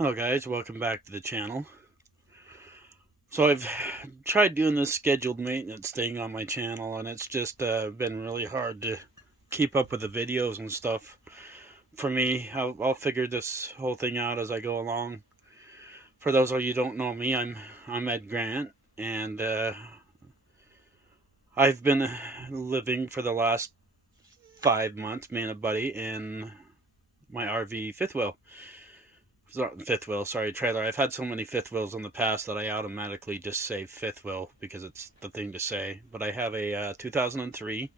Hello guys, welcome back to the channel. So I've tried doing this scheduled maintenance thing on my channel, and it's just been really hard to keep up with the videos and stuff. For me, I'll figure this whole thing out as I go along. For those of you who don't know me, I'm Ed Grant, and I've been living for the last 5 months, me and a buddy, in my RV fifth wheel. Not fifth wheel, sorry, trailer. I've had so many fifth wheels in the past that I automatically just say fifth wheel because it's the thing to say. But I have a 2003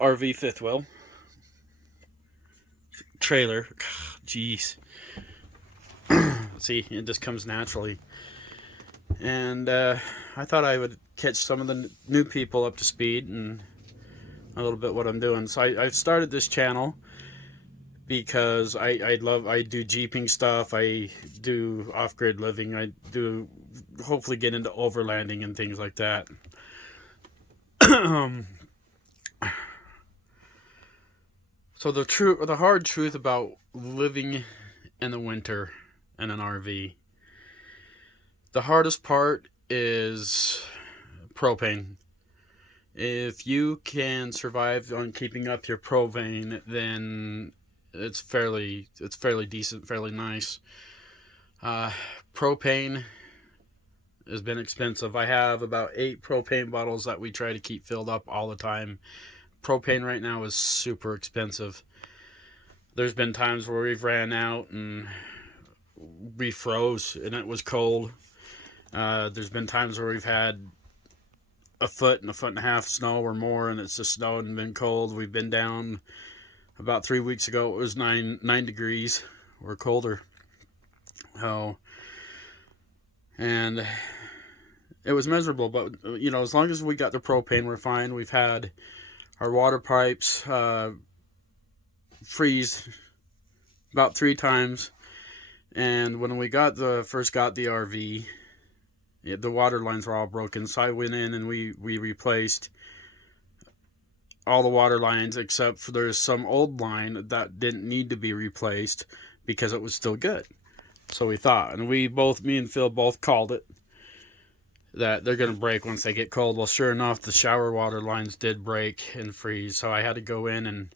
RV fifth wheel trailer. Jeez. See, it just comes naturally. And I thought I would catch some of the new people up to speed and a little bit what I'm doing. So I've started this channel because I do jeeping stuff, I do off-grid living, I do hopefully get into overlanding and things like that. So the hard truth about living in the winter in an RV, the hardest part is propane. If you can survive on keeping up your propane, then it's fairly decent, fairly nice. Propane has been expensive. I have about 8 propane bottles that we try to keep filled up all the time. Propane right now is super expensive. There's been times where we've ran out and we froze and it was cold. There's been times where we've had a foot and a half snow or more, and it's just snowed and been cold. We've been down. About 3 weeks ago, it was 9 degrees or colder. Oh, and it was miserable. But you know, as long as we got the propane, we're fine. We've had our water pipes freeze about 3 times, and when we first got the RV, the water lines were all broken. So I went in and we replaced all the water lines except for there's some old line that didn't need to be replaced because it was still good. So we thought, and me and Phil both called it, that they're going to break once they get cold. Well, sure enough, the shower water lines did break and freeze. So I had to go in and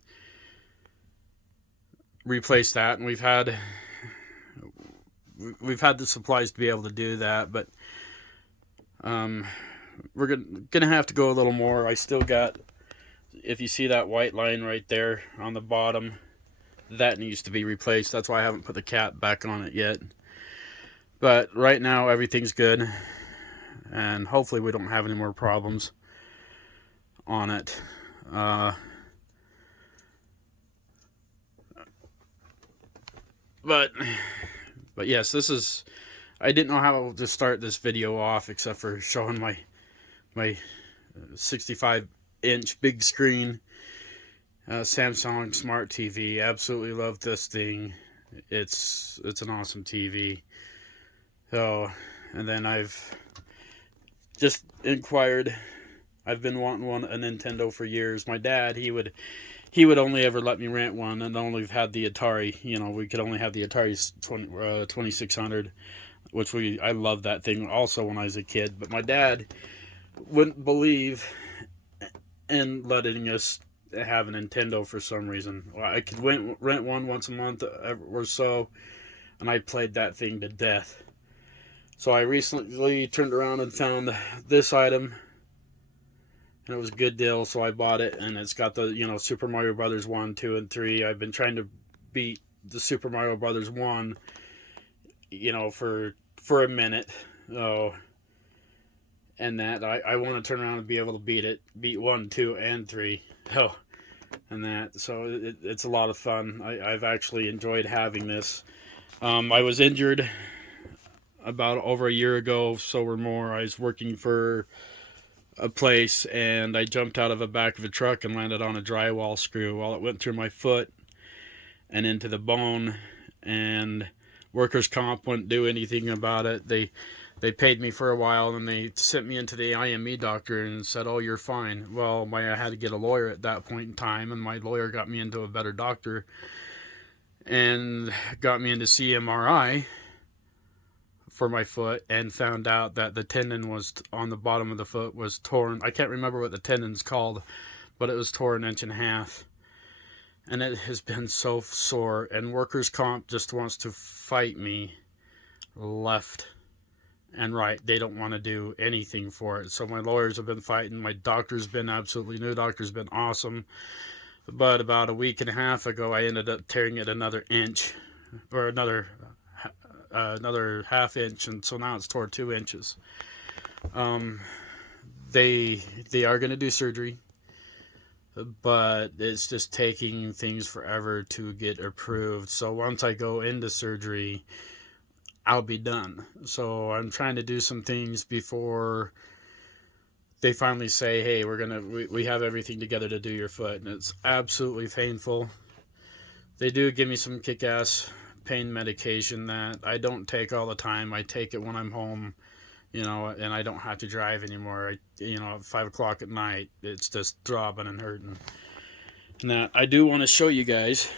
replace that. And we've had the supplies to be able to do that, but we're gonna have to go a little more. I still got, if you see that white line right there on the bottom, that needs to be replaced. That's why I haven't put the cap back on it yet. But right now everything's good, and hopefully we don't have any more problems on it. But yes, I didn't know how to start this video off except for showing my 65-inch big screen Samsung Smart TV. Absolutely love this thing. It's an awesome TV. So, and then I've just inquired. I've been wanting a Nintendo for years. My dad, he would only ever let me rent one, and only had the Atari. You know, we could only have the Atari 2600, which I loved that thing also when I was a kid. But my dad wouldn't believe in letting us have a Nintendo for some reason. Well, I could rent one once a month or so, and I played that thing to death. So I recently turned around and found this item, and it was a good deal, so I bought it. And it's got the Super Mario Brothers 1, 2, and 3. I've been trying to beat the Super Mario Brothers 1, for a minute. Oh, and that I want to turn around and be able to beat 1, 2, and 3. Oh, and that. So it's a lot of fun. I've actually enjoyed having this. I was injured about over a year ago, so or more. I was working for a place, and I jumped out of the back of a truck and landed on a drywall screw. Well, it went through my foot and into the bone, and workers' comp wouldn't do anything about it. They paid me for a while, and they sent me into the IME doctor and said, "Oh, you're fine." Well, I had to get a lawyer at that point in time, and my lawyer got me into a better doctor. and got me into CMRI for my foot, and found out that the tendon was on the bottom of the foot was torn. I can't remember what the tendon's called, but it was torn 1.5 inches. And it has been so sore, and workers' comp just wants to fight me left and right. They don't want to do anything for it. So my lawyers have been fighting. My doctor's been absolutely, new doctor's been awesome. But about a week and a half ago, I ended up tearing it another inch, or another 1/2 inch, and so now it's tore 2 inches. They are going to do surgery, but it's just taking things forever to get approved. So once I go into surgery, I'll be done. So I'm trying to do some things before they finally say, hey, we have everything together to do your foot. And it's absolutely painful. They do give me some kick-ass pain medication that I don't take all the time. I take it when I'm home, and I don't have to drive anymore. At 5 o'clock at night, it's just throbbing and hurting. And that I do want to show you guys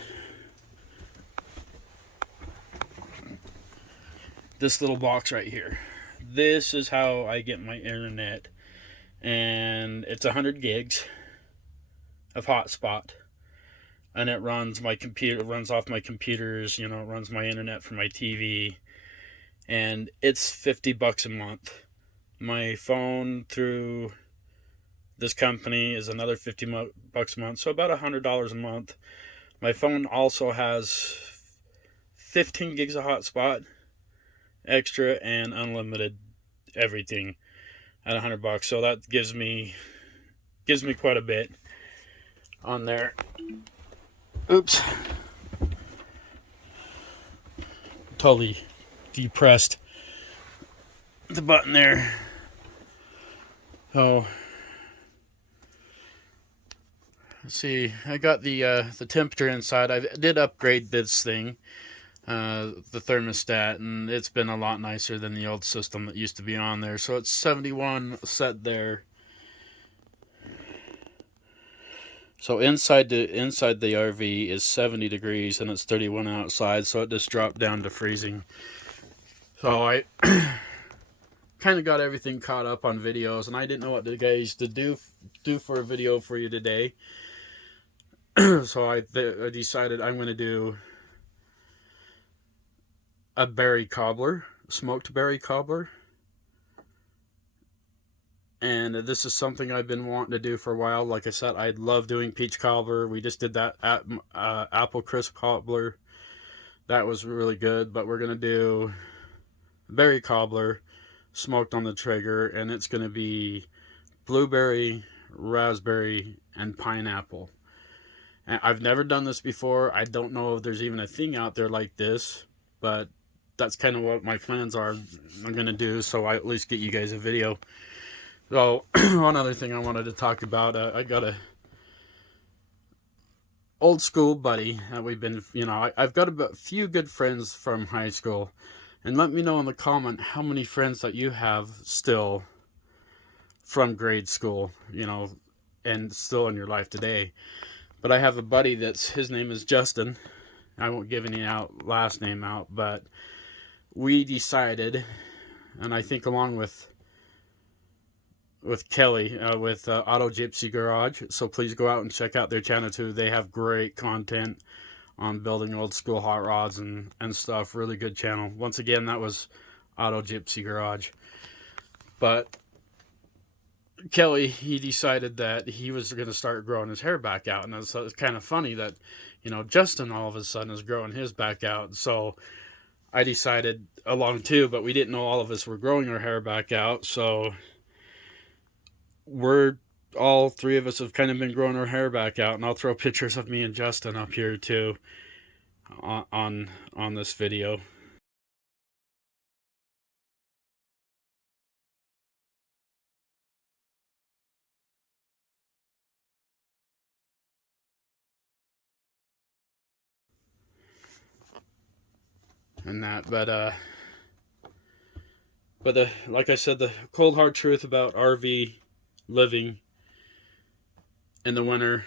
this little box right here. This is how I get my internet, and it's 100 gigs of hotspot, and it runs my computer, it runs off my computers, it runs my internet from my TV, and it's $50 a month. My phone through this company is another $50 a month, so about $100 a month. My phone also has 15 gigs of hotspot extra and unlimited everything at $100. So that gives me quite a bit on there. Oops. Totally depressed the button there. Oh, let's see. I got the temperature inside. I did upgrade this thing, the thermostat, and it's been a lot nicer than the old system that used to be on there. So it's 71 set there. So inside the RV is 70 degrees and it's 31 outside, so it just dropped down to freezing. So I kind of got everything caught up on videos, and I didn't know what the guys to do for a video for you today. So I decided I'm going to do a berry cobbler, smoked berry cobbler. And this is something I've been wanting to do for a while. Like I said, I love doing peach cobbler. We just did that apple crisp cobbler. That was really good. But we're going to do berry cobbler, smoked on the Traeger. And it's going to be blueberry, raspberry, and pineapple. And I've never done this before. I don't know if there's even a thing out there like this. But that's kind of what my plans are. I'm going to do, so I at least get you guys a video. So, one other thing I wanted to talk about, I got a old school buddy that we've been, I've got a few good friends from high school, and let me know in the comment how many friends that you have still from grade school, and still in your life today. But I have a buddy his name is Justin. I won't give any last name out, but we decided, and I think along with Kelly, with Auto Gypsy Garage. So please go out and check out their channel too. They have great content on building old school hot rods and stuff. Really good channel. Once again, that was Auto Gypsy Garage. But Kelly, he decided that he was going to start growing his hair back out. And it's kind of funny that, Justin all of a sudden is growing his back out. So I decided along too, but we didn't know all of us were growing our hair back out. So all three of us have kind of been growing our hair back out, and I'll throw pictures of me and Justin up here too on this video. And that, but like I said, the cold hard truth about RV living in the winter,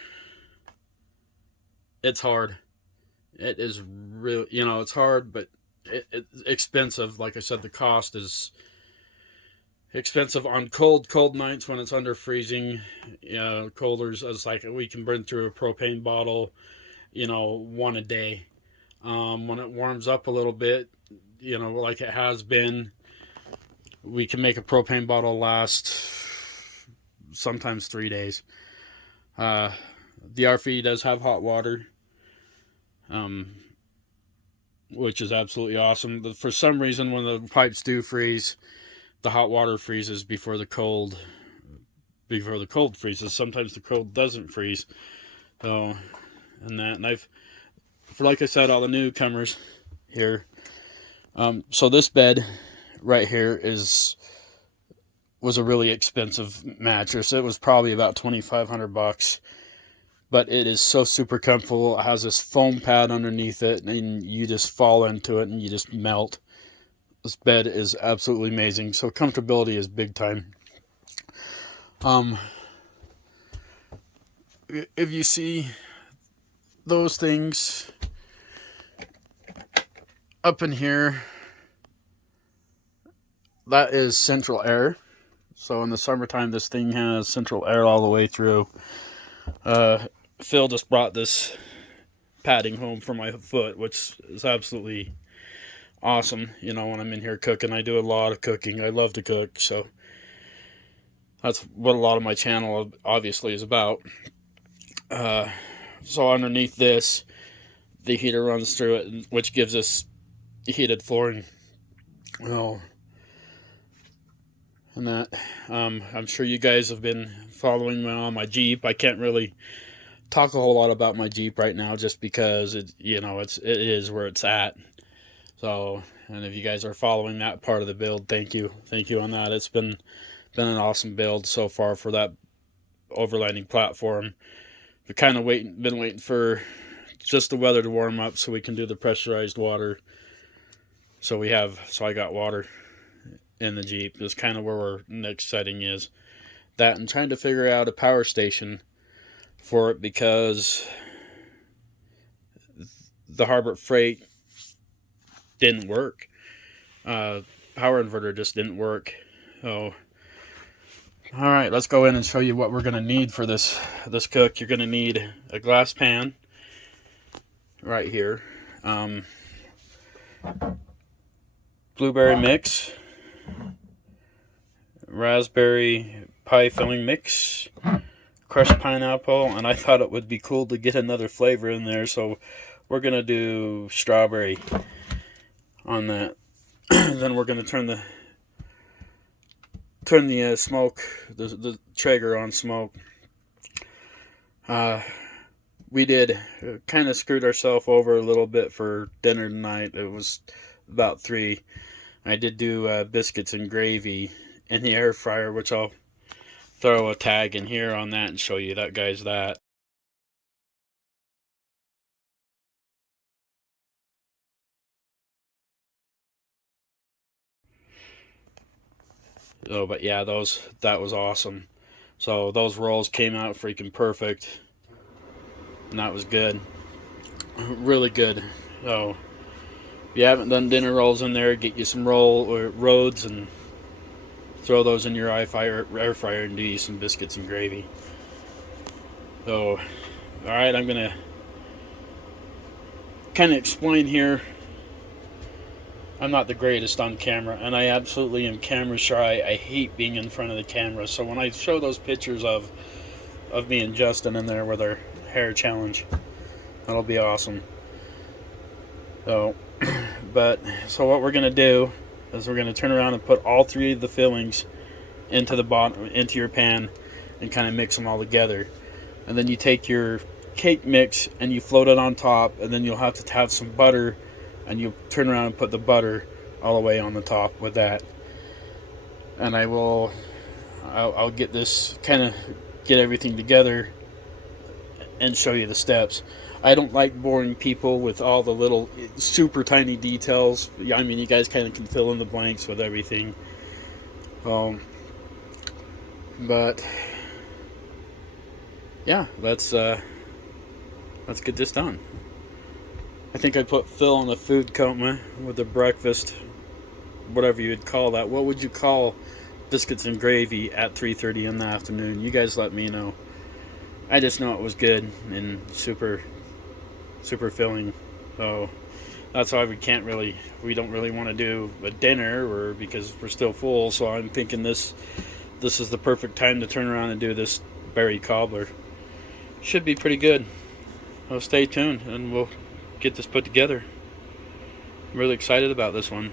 it's hard. It is really, it's hard, but it's expensive. Like I said, the cost is expensive on cold nights when it's under freezing. Colder is like we can burn through a propane bottle, one a day. When it warms up a little bit, like it has been, we can make a propane bottle last sometimes 3 days. The RV does have hot water, um, which is absolutely awesome. But for some reason, when the pipes do freeze, the hot water freezes before the cold freezes. Sometimes the cold doesn't freeze. So, and I've, for like I said, all the newcomers here. So this bed right here was a really expensive mattress. It was probably about $2,500, but it is so super comfortable. It has this foam pad underneath it, and you just fall into it and you just melt. This bed is absolutely amazing. So comfortability is big time. If you see those things up in here, that is central air. So in the summertime, this thing has central air all the way through. Phil just brought this padding home for my foot, which is absolutely awesome. When I'm in here cooking, I do a lot of cooking. I love to cook, so that's what a lot of my channel obviously is about. So underneath this, the heater runs through it, which gives us heated flooring. Oh, and that I'm sure you guys have been following me on my Jeep. I can't really talk a whole lot about my Jeep right now, just because it is where it's at. So, and if you guys are following that part of the build, thank you on that. It's been an awesome build so far for that overlanding platform. We've kind of been waiting for just the weather to warm up so we can do the pressurized water. So I got water in the Jeep. That's kind of where our next setting is. That, and trying to figure out a power station for it, because the Harbor Freight didn't work. Power inverter just didn't work. So, all right, let's go in and show you what we're going to need for this cook. You're going to need a glass pan right here, blueberry mix, raspberry pie filling mix, crushed pineapple, and I thought it would be cool to get another flavor in there, so we're going to do strawberry on that. Then we're going to turn the smoke, the Traeger on smoke. We did kind of screwed ourselves over a little bit for dinner tonight. It was about 3. I did do biscuits and gravy in the air fryer, which I'll throw a tag in here on that and show you that, guys, that. Oh, but yeah, that was awesome. So those rolls came out freaking perfect, and that was good, really good. So if you haven't done dinner rolls in there, get you some roads and throw those in your air fryer and do you some biscuits and gravy. So, all right, I'm gonna kind of explain here. I'm not the greatest on camera, and I absolutely am camera shy. I hate being in front of the camera. So when I show those pictures of me and Justin in there with our hair challenge, that'll be awesome. So, so what we're gonna do is we're gonna turn around and put all 3 of the fillings into the bottom, into your pan, and kind of mix them all together. And then you take your cake mix and you float it on top, and then you'll have to have some butter, and you turn around and put the butter all the way on the top with that. And I'll get this, kind of get everything together and show you the steps. I don't like boring people with all the little super tiny details. I mean, you guys kind of can fill in the blanks with everything. But yeah, let's get this done. I think I put Phil on the food coma with the breakfast, whatever you would call that. What would you call biscuits and gravy at 3:30 in the afternoon? You guys let me know. I just know it was good and super filling. So that's why we don't really want to do a dinner, or because we're still full. So I'm thinking this is the perfect time to turn around and do this berry cobbler. Should be pretty good. Well, stay tuned and we'll get this put together. I'm really excited about this one.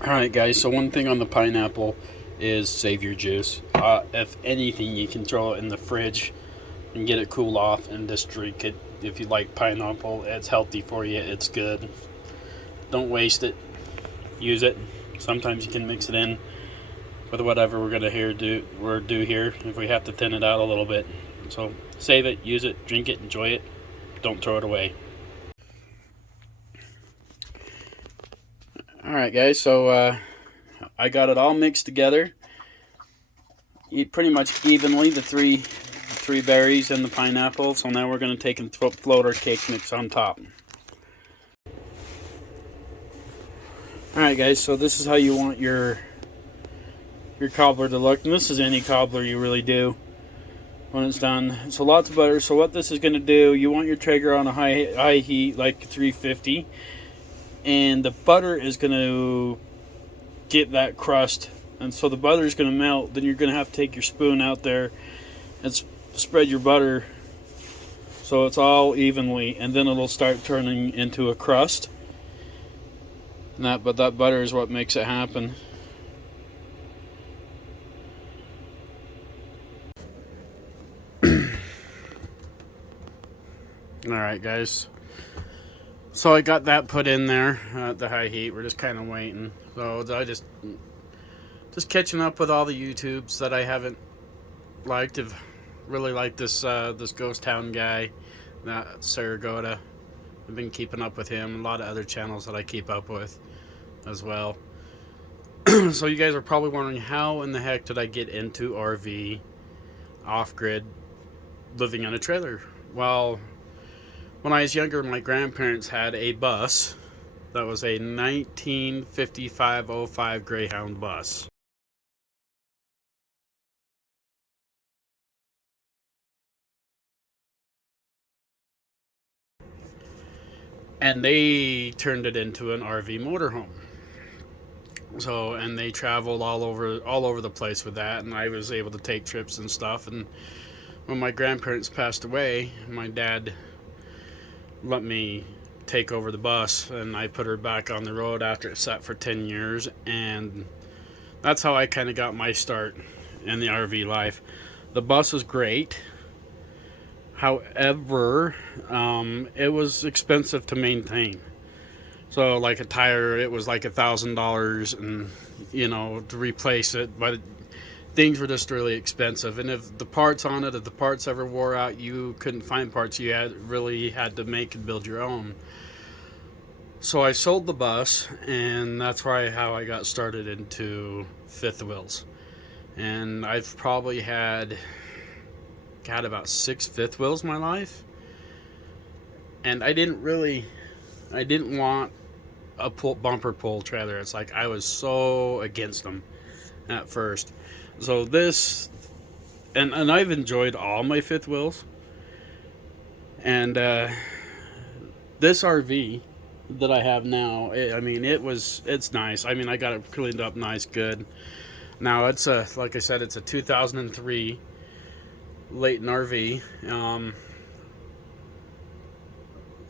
Alright guys, so one thing on the pineapple is save your juice. If anything, you can throw it in the fridge and get it cooled off and just drink it. If you like pineapple, it's healthy for you, it's good. Don't waste it. Use it. Sometimes you can mix it in with whatever we're gonna do here if we have to thin it out a little bit. So save it, use it, drink it, enjoy it. Don't throw it away. Alright guys, so I got it all mixed together. Eat pretty much evenly, the three berries and the pineapple. So now we're going to take and float our cake mix on top. Alright guys, so this is how you want your cobbler to look. And this is any cobbler you really do when it's done. So lots of butter. So what this is going to do, you want your Traeger on a high heat, like 350. And the butter is going to get that crust. And so the butter is going to melt. Then you're going to have to take your spoon out there and spread your butter so it's all evenly. And then it'll start turning into a crust. But that butter is what makes it happen. Alright guys. So I got that put in there at the high heat. We're just kind of waiting. So I just catching up with all the YouTubes that I haven't liked. I've really liked this Ghost Town guy, Saragota. I've been keeping up with him. A lot of other channels that I keep up with as well. So you guys are probably wondering, how in the heck did I get into RV, off-grid, living in a trailer? Well, when I was younger, my grandparents had a bus that was a 1955-05 Greyhound bus. And they turned it into an RV motorhome. So, and they traveled all over the place with that, and I was able to take trips and stuff. And when my grandparents passed away, my dad let me take over the bus, and I put her back on the road after it sat for 10 years, and that's how I kind of got my start in the RV life. The bus was great. However, it was expensive to maintain. So like a tire, it was like $1,000, and to replace it, but things were just really expensive. And if the parts ever wore out, you couldn't find parts. You really had to make and build your own. So I sold the bus, and that's how I got started into fifth wheels. And I've probably had about 6 fifth wheels in my life. And I didn't want a bumper pull trailer. It's like I was so against them at first. So this, and I've enjoyed all my fifth wheels. And this RV that I have now, it's nice. I mean, I got it cleaned up nice, good. Now it's like I said, it's a 2003 Leighton RV.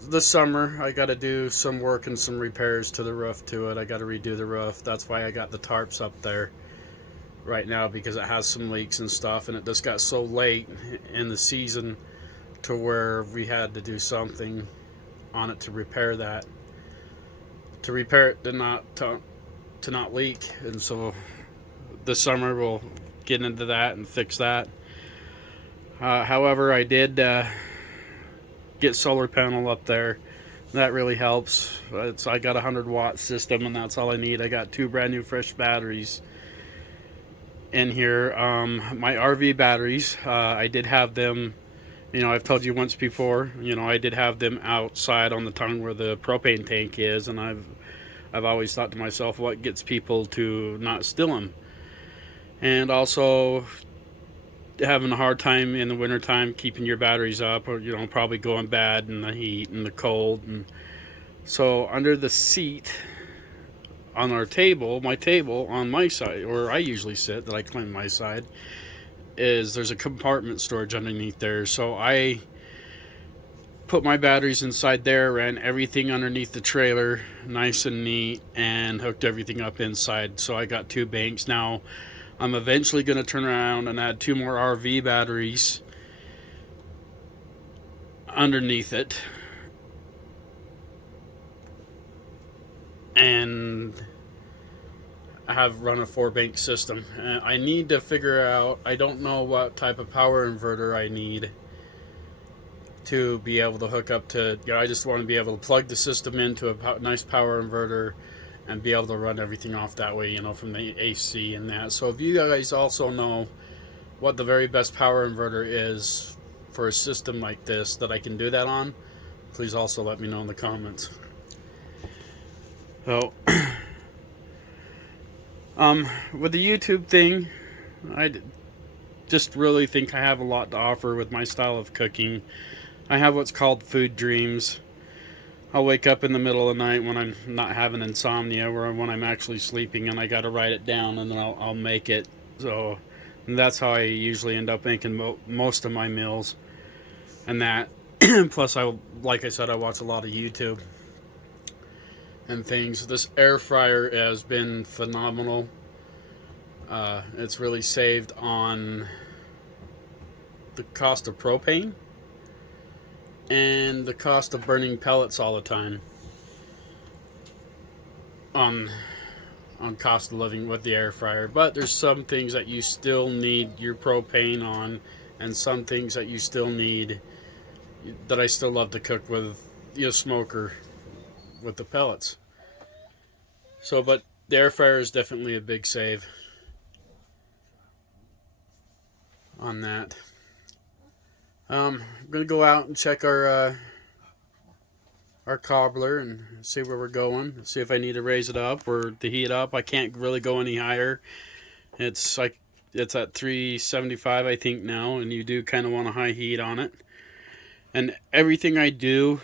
This summer I got to do some work and some repairs to the roof to it. I got to redo the roof. That's why I got the tarps up there right now, because it has some leaks and stuff, and it just got so late in the season to where we had to do something on it to repair that. To repair it to not leak. And so this summer we'll get into that and fix that. However, I did get solar panel up there. That really helps. I got a 100-watt system, and that's all I need. I got 2 brand new fresh batteries in here. My RV batteries, I did have them You know, I've told you once before, you know, I did have them outside on the tongue where the propane tank is, and I've always thought to myself, what gets people to not steal them? And also having a hard time in the wintertime keeping your batteries up, or, you know, probably going bad in the heat and the cold. And so under the seat on our table, my table on my side, where I usually sit, that I claim my side, there's a compartment storage underneath there. So I put my batteries inside there, ran everything underneath the trailer nice and neat, and hooked everything up inside. So I got 2 banks. Now I'm eventually going to turn around and add 2 more RV batteries underneath it, and I have run a 4-bank system. I need to figure out, I don't know what type of power inverter I need to be able to hook up to, you know, I just want to be able to plug the system into a nice power inverter and be able to run everything off that way, you know, from the AC and that. So if you guys also know what the very best power inverter is for a system like this that I can do that on, please also let me know in the comments. So with the YouTube thing, I just really think I have a lot to offer with my style of cooking. I have what's called food dreams. I'll wake up in the middle of the night when I'm not having insomnia, or when I'm actually sleeping, and I got to write it down, and then I'll make it. So that's how I usually end up making most of my meals. And that, plus like I said, I watch a lot of YouTube and things. This air fryer has been phenomenal. It's really saved on the cost of propane and the cost of burning pellets all the time on cost of living with the air fryer. But there's some things that you still need your propane on, and some things that you still need, that I still love to cook with, you know, smoker with the pellets. So, but the air fryer is definitely a big save on that. I'm gonna go out and check our cobbler and see where we're going. See if I need to raise it up or to heat it up. I can't really go any higher. It's like it's at 375, I think, now, and you do kind of want a high heat on it. And everything I do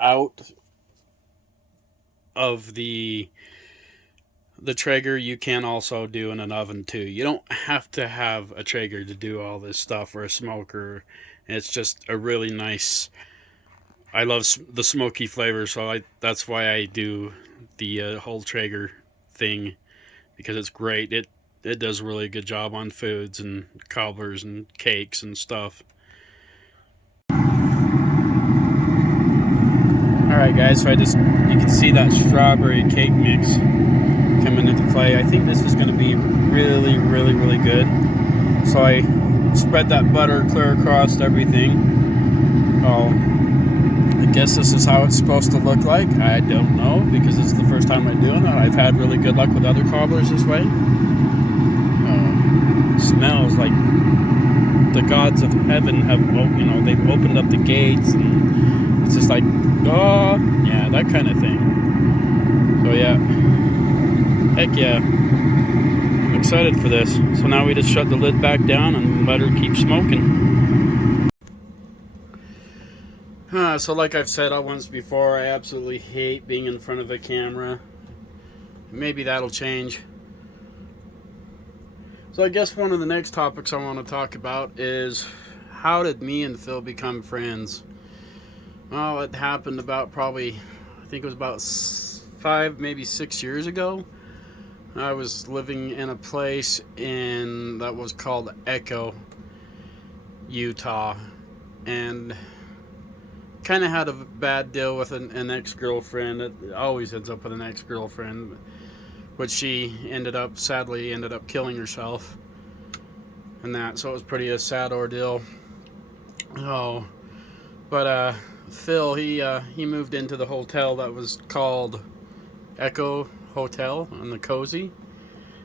out of the Traeger, you can also do in an oven too. You don't have to have a Traeger to do all this stuff, or a smoker. It's just a really nice, I love the smoky flavor, so that's why I do the whole Traeger thing, because it's great. It does a really good job on foods and cobblers and cakes and stuff. Alright guys, so you can see that strawberry cake mix coming into play. I think this is going to be really, really, really good. So I spread that butter clear across everything. I guess this is how it's supposed to look like. I don't know, because it's the first time I'm doing it. I've had really good luck with other cobblers this way. Smells like the gods of heaven have, you know, they've opened up the gates, and it's just like, oh, yeah, that kind of thing. So yeah. Heck yeah, I'm excited for this. So now we just shut the lid back down and let her keep smoking. So like I've said once before, I absolutely hate being in front of a camera. Maybe that'll change. So I guess one of the next topics I want to talk about is, how did me and Phil become friends? Well, it happened about probably, I think it was about 5, maybe 6 years ago. I was living in a place that was called Echo, Utah, and kind of had a bad deal with an ex-girlfriend. It always ends up with an ex-girlfriend, which she sadly ended up killing herself, and that, so it was pretty a sad ordeal. But Phil, he moved into the hotel that was called Echo Hotel in the Cozy,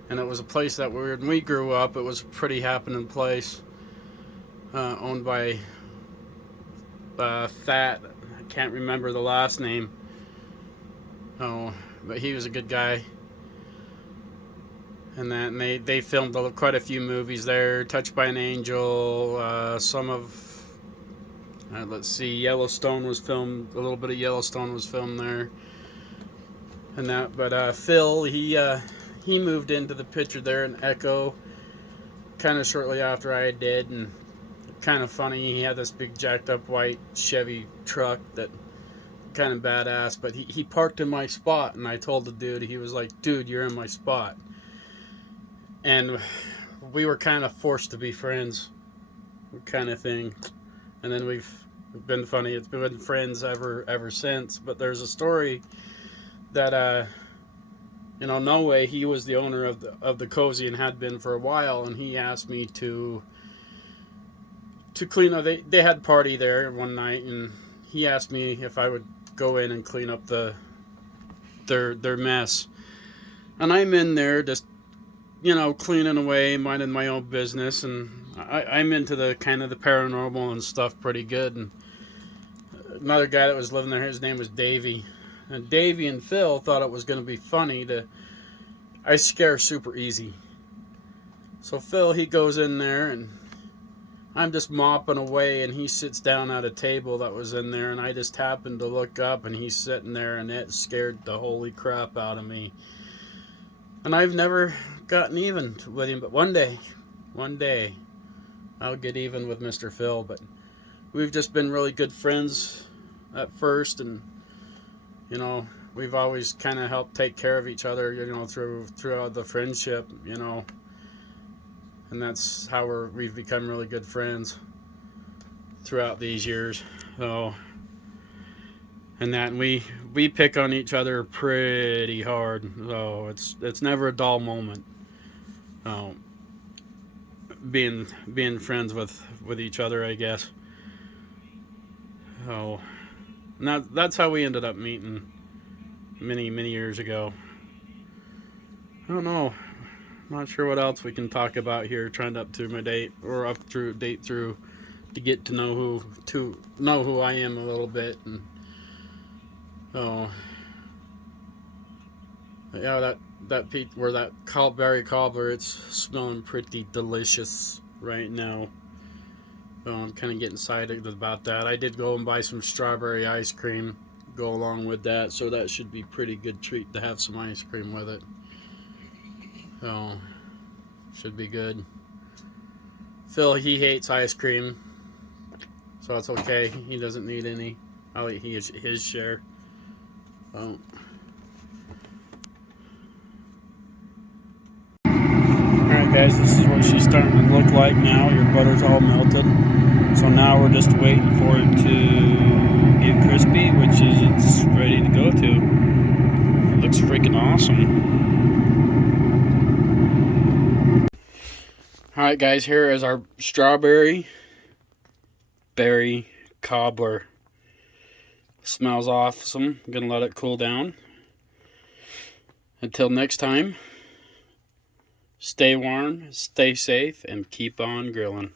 and it was a place that when we grew up, it was a pretty happening place, owned by Fat. I can't remember the last name. Oh, but he was a good guy. And they filmed quite a few movies there. Touched by an Angel. Some of let's see, Yellowstone was filmed. A little bit of Yellowstone was filmed there. And that, but Phil, he moved into the picture there in Echo, kind of shortly after I did, and kind of funny. He had this big jacked up white Chevy truck that kind of badass, but he parked in my spot, and I told the dude, he was like, "Dude, you're in my spot," and we were kind of forced to be friends, kind of thing, and then we've been funny. It's been friends ever since. But there's a story that no way, he was the owner of the cozy and had been for a while, and he asked me to clean up. They had party there one night, and he asked me if I would go in and clean up their mess. And I'm in there just cleaning away, minding my own business, and I'm into the kind of the paranormal and stuff pretty good. And another guy that was living there, his name was Davey. And Davey and Phil thought it was going to be funny I scare super easy. So Phil, he goes in there, and I'm just mopping away, and he sits down at a table that was in there, and I just happened to look up, and he's sitting there, and it scared the holy crap out of me. And I've never gotten even with him, but one day, I'll get even with Mr. Phil. But we've just been really good friends at first, and we've always kind of helped take care of each other, throughout the friendship, and that's how we've become really good friends throughout these years. So, and we pick on each other pretty hard. So it's never a dull moment. Being friends with each other, I guess. So, and that's how we ended up meeting many years ago. I don't know. I'm not sure what else we can talk about here. Trying to up through my date to get to know who I am a little bit. And yeah, that berry cobbler, it's smelling pretty delicious right now. So I'm kind of getting excited about that. I did go and buy some strawberry ice cream, go along with that, so that should be a pretty good treat to have some ice cream with it. So should be good. Phil, he hates ice cream, so it's okay. He doesn't need any. I'll eat his share. Alright guys, this is what she's starting to look like now. Your butter's all melted. So now we're just waiting for it to get crispy, which is it's ready to go to. It looks freaking awesome. Alright guys, here is our strawberry berry cobbler. Smells awesome. I'm gonna let it cool down. Until next time, stay warm, stay safe, and keep on grilling.